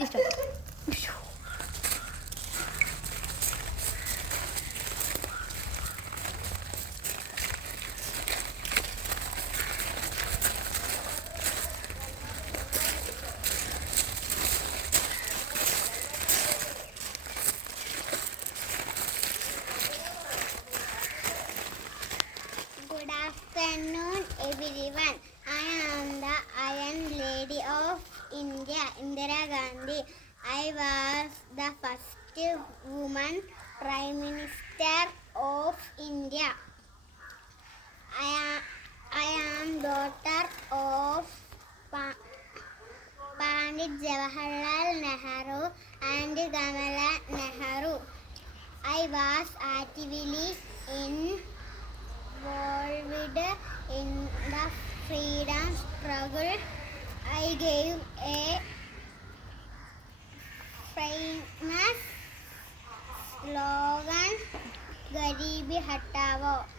Good afternoon, everyone. I am the Iron Lady of India, Indira Gandhi. I was the first woman Prime Minister of India. I am daughter of Pandit Jawaharlal Nehru and Kamala Nehru. I was actively involved in the freedom struggle. I gave a famous slogan, Garibi Hatao.